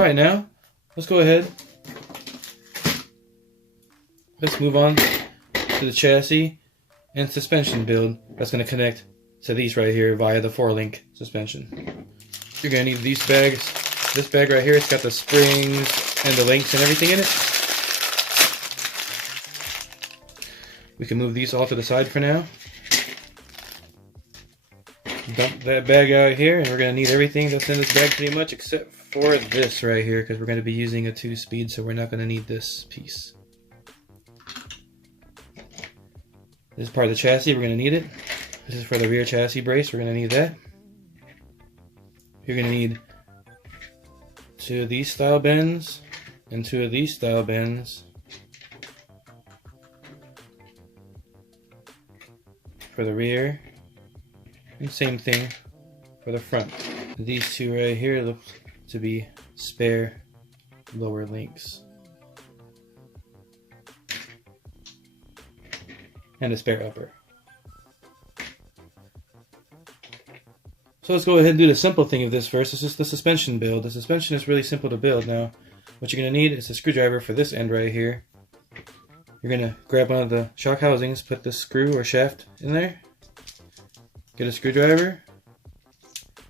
Alright, now let's go ahead. Let's move on to the chassis and suspension build that's going to connect to these right here via the 4-link suspension. You're going to need these bags. This bag right here, it's got the springs and the links and everything in it. We can move these all to the side for now. Dump that bag out here, and we're going to need everything that's in this bag pretty much except for this right here, because we're going to be using a 2-speed, so we're not going to need this piece. This is part of the chassis, we're going to need it. This is for the rear chassis brace, we're going to need that. You're going to need 2 of these style bends and 2 of these style bends for the rear, and same thing for the front. These 2 right here look to be spare lower links and a spare upper. So let's go ahead and do the simple thing of this first. It's just the suspension build. The suspension is really simple to build. Now, what you're going to need is a screwdriver for this end right here. You're going to grab one of the shock housings, put the screw or shaft in there. Get a screwdriver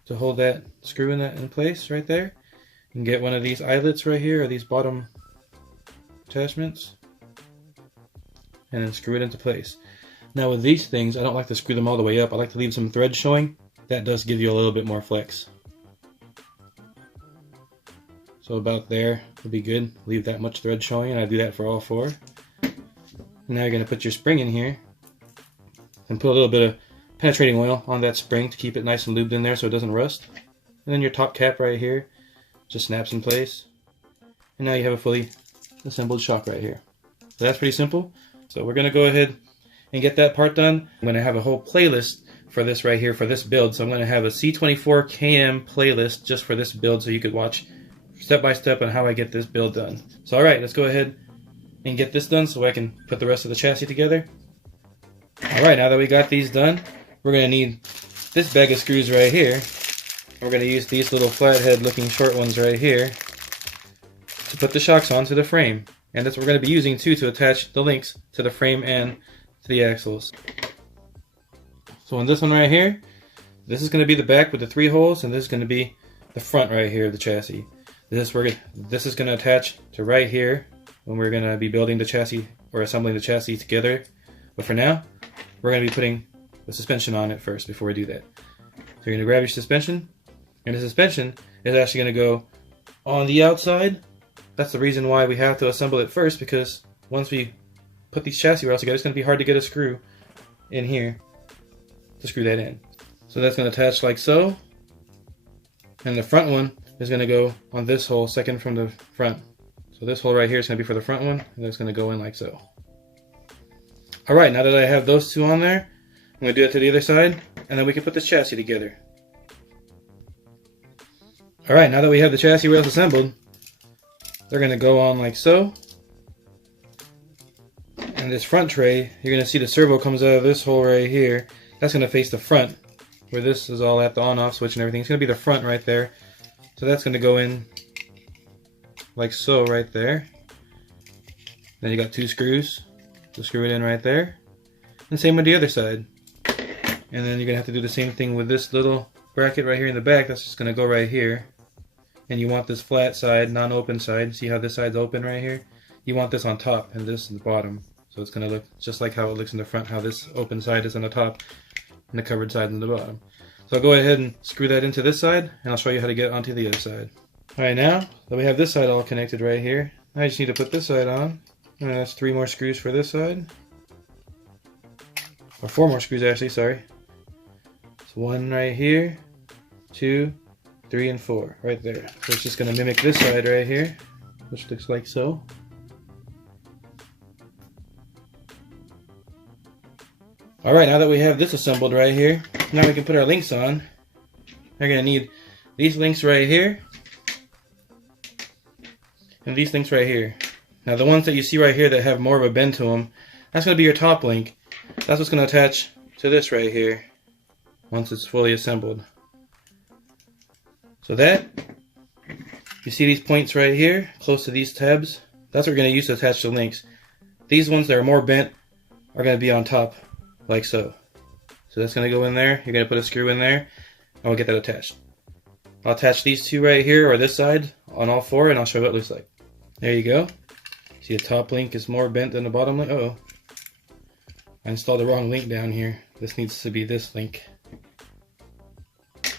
to hold that screw in place right there. You can get one of these eyelets right here, or these bottom attachments, and then screw it into place. Now with these things, I don't like to screw them all the way up. I like to leave some thread showing. That does give you a little bit more flex. So about there would be good. Leave that much thread showing, and I do that for all 4. And now you're going to put your spring in here and put a little bit of penetrating oil on that spring to keep it nice and lubed in there so it doesn't rust. And then your top cap right here just snaps in place. And now you have a fully assembled shock right here. So that's pretty simple. So we're going to go ahead and get that part done. I'm going to have a whole playlist for this right here, for this build. So I'm going to have a C24KM playlist just for this build, so you could watch step by step on how I get this build done. So alright, let's go ahead and get this done so I can put the rest of the chassis together. Alright, now that we got these done, we're going to need this bag of screws right here. We're going to use these little flathead looking short ones right here to put the shocks onto the frame. And that's what we're going to be using too to attach the links to the frame and to the axles. So on this one right here, this is going to be the back with the 3 holes, and this is going to be the front right here of the chassis. This is going to attach to right here when we're going to be building the chassis or assembling the chassis together. But for now, we're going to be putting the suspension on it first before we do that. So you're going to grab your suspension, and the suspension is actually going to go on the outside. That's the reason why we have to assemble it first, because once we put these chassis rails together, it's going to be hard to get a screw in here to screw that in. So that's going to attach like so, and the front one is going to go on this hole second from the front. So this hole right here is going to be for the front one, and that's going to go in like so. Alright, now that I have those 2 on there, I'm going to do it to the other side, and then we can put this chassis together. Alright, now that we have the chassis rails assembled, they're going to go on like so. And this front tray, you're going to see the servo comes out of this hole right here. That's going to face the front, where this is all at the on-off switch and everything. It's going to be the front right there. So that's going to go in like so right there. Then you got 2 screws to screw it in right there. And same with the other side. And then you're going to have to do the same thing with this little bracket right here in the back. That's just going to go right here. And you want this flat side, non-open side. See how this side's open right here? You want this on top and this in the bottom. So it's going to look just like how it looks in the front, how this open side is on the top and the covered side on the bottom. So I'll go ahead and screw that into this side, and I'll show you how to get onto the other side. Alright, now that we have this side all connected right here, I just need to put this side on. And that's 3 more screws for this side. Or 4 more screws actually, sorry. So 1 right here, 2, 3, and 4 right there. So it's just going to mimic this side right here, which looks like so. Alright, now that we have this assembled right here, now we can put our links on. We're going to need these links right here, and these links right here. Now the ones that you see right here that have more of a bend to them, that's going to be your top link. That's what's going to attach to this right here once it's fully assembled. So that You see these points right here, close to these tabs? That's what we're going to use to attach the links. These ones that are more bent are going to be on top, like so. So that's going to go in there. You're going to put a screw in there, and we'll get that attached. I'll attach these two right here, or this side, on all four, and I'll show you what it looks like. There you go. See the top link is more bent than the bottom link? Uh-oh. I installed the wrong link down here. This needs to be this link.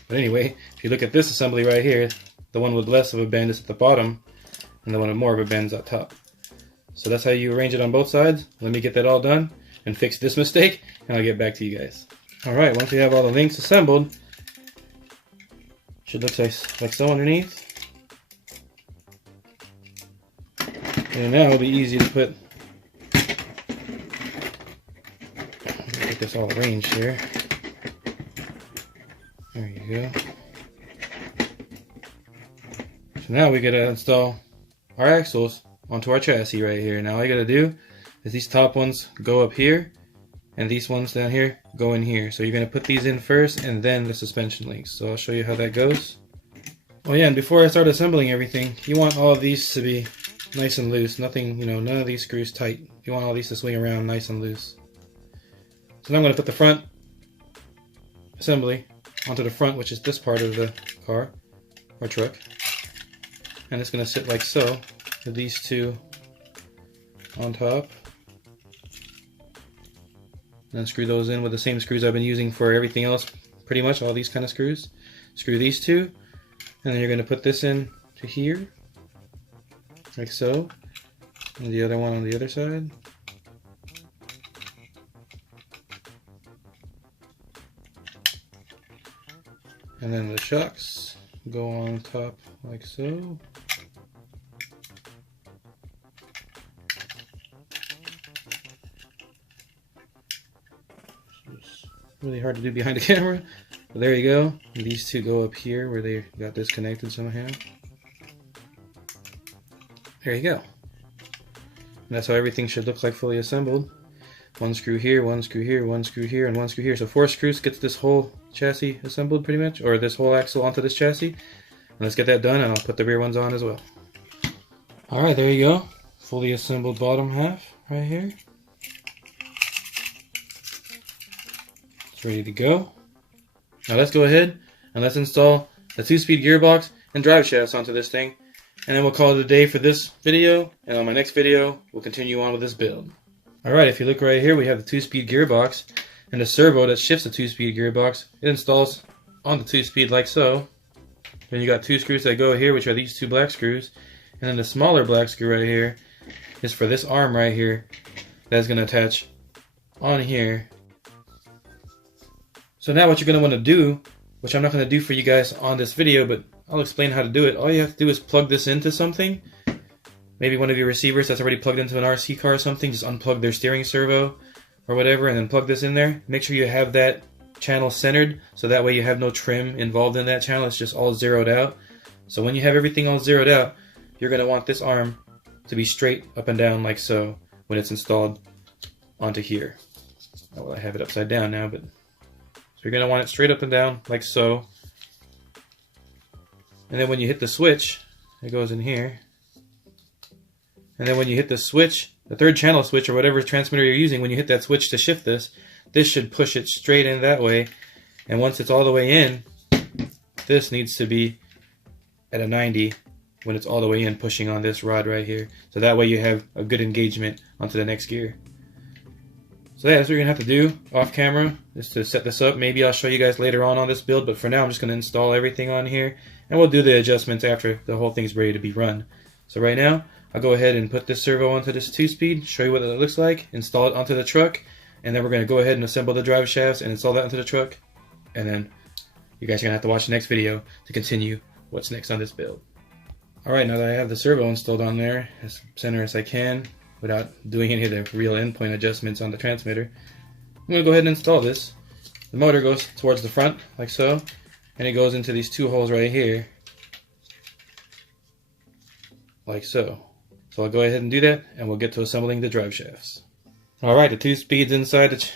But anyway, if you look at this assembly right here, the one with less of a bend is at the bottom, and the one with more of a bend is at top. So that's how you arrange it on both sides. Let me get that all done and fix this mistake, and I'll get back to you guys. Alright, once we have all the links assembled, should look like so underneath. And now it'll be easy to get this all arranged here. There you go. So now we gotta install our axles onto our chassis right here. Now all you gotta do is these top ones go up here, and these ones down here go in here. So you're gonna put these in first, and then the suspension links. So I'll show you how that goes. Oh yeah, and before I start assembling everything, you want all of these to be nice and loose. Nothing, none of these screws tight. You want all these to swing around nice and loose. So now I'm gonna put the front assembly onto the front, which is this part of the car or truck, and it's going to sit like so with these two on top, and then screw those in with the same screws I've been using for everything else, pretty much all these kind of screws. Screw these two, and then you're going to put this in to here like so, and the other one on the other side. And then the shocks go on top like so. It's really hard to do behind the camera, but there you go. And these two go up here where they got disconnected somehow. There you go. And that's how everything should look like fully assembled. One screw here, one screw here, one screw here, and one screw here. So 4 screws gets this whole chassis assembled pretty much, or this whole axle onto this chassis. And let's get that done, and I'll put the rear ones on as well. Alright, there you go. Fully assembled bottom half right here. It's ready to go. Now let's go ahead and let's install the 2-speed gearbox and drive shafts onto this thing. And then we'll call it a day for this video, and on my next video, we'll continue on with this build. Alright, if you look right here, we have the 2-speed gearbox and the servo that shifts the 2-speed gearbox. It installs on the 2-speed like so. Then you got 2 screws that go here, which are these 2 black screws. And then the smaller black screw right here is for this arm right here that's going to attach on here. So now what you're going to want to do, which I'm not going to do for you guys on this video, but I'll explain how to do it. All you have to do is plug this into something. Maybe one of your receivers that's already plugged into an RC car or something, just unplug their steering servo or whatever, and then plug this in there. Make sure you have that channel centered, so that way you have no trim involved in that channel. It's just all zeroed out. So when you have everything all zeroed out, you're going to want this arm to be straight up and down like so when it's installed onto here. Oh, well, I have it upside down now, but so you're going to want it straight up and down like so. And then when you hit the switch, it goes in here. And then when you hit the switch, the 3rd channel switch or whatever transmitter you're using, when you hit that switch to shift this, this should push it straight in that way. And once it's all the way in, this needs to be at a 90 when it's all the way in, pushing on this rod right here. So that way you have a good engagement onto the next gear. So yeah, that's what you're going to have to do off camera, is to set this up. Maybe I'll show you guys later on this build, but for now I'm just going to install everything on here. And we'll do the adjustments after the whole thing's ready to be run. So right now, I'll go ahead and put this servo onto this 2-speed, show you what it looks like, install it onto the truck, and then we're going to go ahead and assemble the drive shafts and install that onto the truck. And then you guys are going to have to watch the next video to continue what's next on this build. Alright, now that I have the servo installed on there as center as I can, without doing any of the real endpoint adjustments on the transmitter, I'm going to go ahead and install this. The motor goes towards the front, like so, and it goes into these 2 holes right here, like so. So I'll go ahead and do that, and we'll get to assembling the drive shafts. Alright, the 2 speeds inside the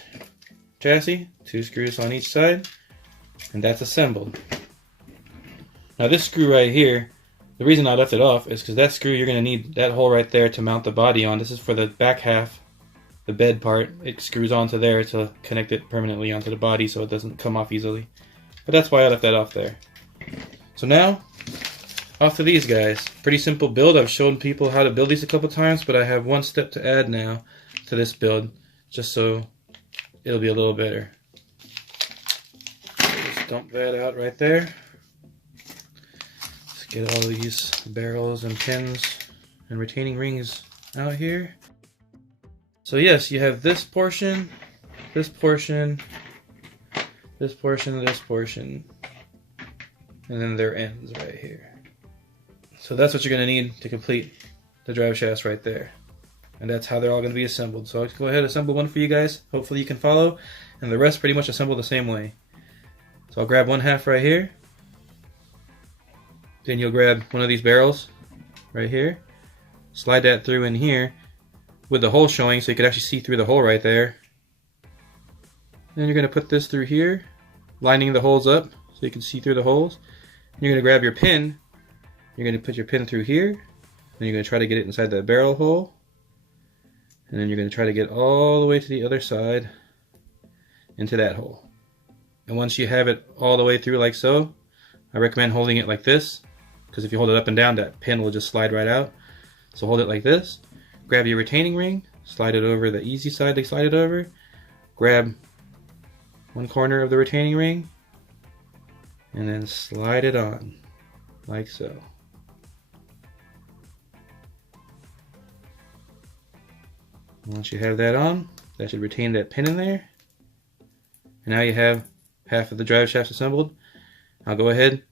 chassis, 2 screws on each side, and that's assembled. Now this screw right here The reason I left it off is because that screw, you're going to need that hole right there to mount the body on. This is for the back half, the bed part. It screws onto there to connect it permanently onto the body so it doesn't come off easily. But that's why I left that off there. So now, off to these guys. Pretty simple build. I've shown people how to build these a couple times, but I have one step to add now to this build, just so it'll be a little better. Just dump that out right there. Let's get all these barrels and pins and retaining rings out here. So yes, you have this portion, this portion, this portion, this portion, and then their ends right here. So that's what you're going to need to complete the drive shafts right there. And that's how they're all going to be assembled. So I'll go ahead and assemble one for you guys. Hopefully you can follow. And the rest pretty much assemble the same way. So I'll grab one half right here. Then you'll grab one of these barrels right here. Slide that through in here with the hole showing so you can actually see through the hole right there. Then you're going to put this through here, lining the holes up so you can see through the holes. You're going to grab your pin. You're going to put your pin through here. Then you're going to try to get it inside that barrel hole. And then you're going to try to get all the way to the other side into that hole. And once you have it all the way through like so, I recommend holding it like this, because if you hold it up and down, that pin will just slide right out. So hold it like this. Grab your retaining ring, slide it over the easy side to slide it over. Grab one corner of the retaining ring, and then slide it on, like so. Once you have that on, that should retain that pin in there. And now you have half of the drive shafts assembled. I'll go ahead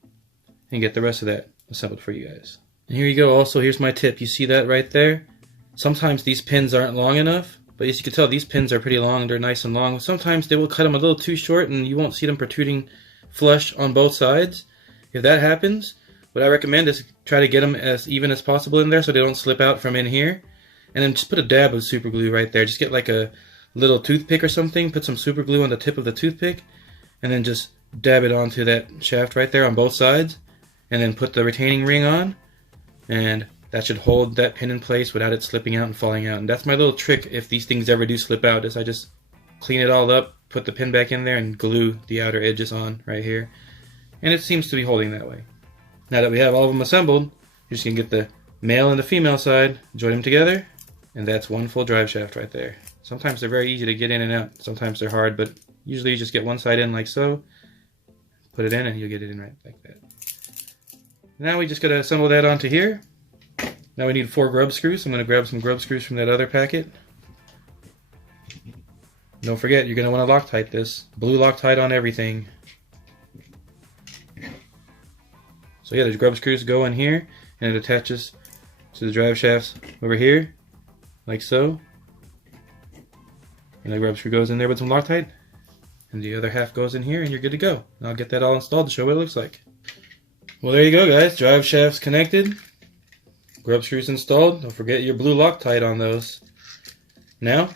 and get the rest of that assembled for you guys. And here you go. Also, here's my tip. You see that right there? Sometimes these pins aren't long enough, but as you can tell, these pins are pretty long. They're nice and long. Sometimes they will cut them a little too short and you won't see them protruding flush on both sides. If that happens, what I recommend is try to get them as even as possible in there so they don't slip out from in here. And then just put a dab of super glue right there. Just get like a little toothpick or something, put some super glue on the tip of the toothpick, and then just dab it onto that shaft right there on both sides, and then put the retaining ring on, and that should hold that pin in place without it slipping out and falling out. And that's my little trick if these things ever do slip out, is I just clean it all up, put the pin back in there, and glue the outer edges on right here. And it seems to be holding that way. Now that we have all of them assembled, you're just going to get the male and the female side, join them together, and that's one full drive shaft right there. Sometimes they're very easy to get in and out. Sometimes they're hard, but usually you just get one side in like so, put it in, and you'll get it in right like that. Now we just got to assemble that onto here. Now we need 4 grub screws. I'm going to grab some grub screws from that other packet. Don't forget, you're going to want to Loctite this. Blue Loctite on everything. So yeah, the grub screws go in here, and it attaches to the drive shafts over here, like so. And the grub screw goes in there with some Loctite, and the other half goes in here, and you're good to go. And I'll get that all installed to show what it looks like. Well, there you go, guys. Drive shafts connected, grub screws installed. Don't forget your blue Loctite on those. Now,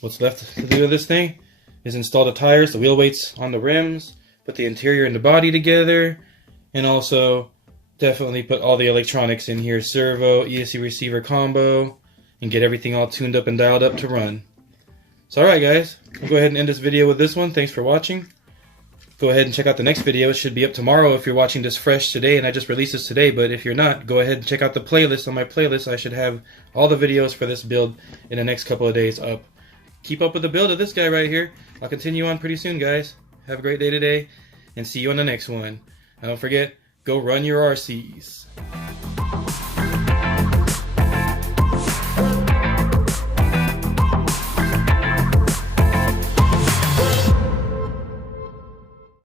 what's left to do with this thing is install the tires, the wheel weights on the rims, put the interior and the body together, and also definitely put all the electronics in here, servo, ESC receiver combo, and get everything all tuned up and dialed up to run. So alright guys, I'll go ahead and end this video with this one. Thanks for watching. Go ahead and check out the next video. It should be up tomorrow if you're watching this fresh today, and I just released this today, but if you're not, go ahead and check out the playlist. On my playlist, I should have all the videos for this build in the next couple of days up. Keep up with the build of this guy right here. I'll continue on pretty soon, guys. Have a great day today, and see you on the next one. And don't forget, go run your RCs.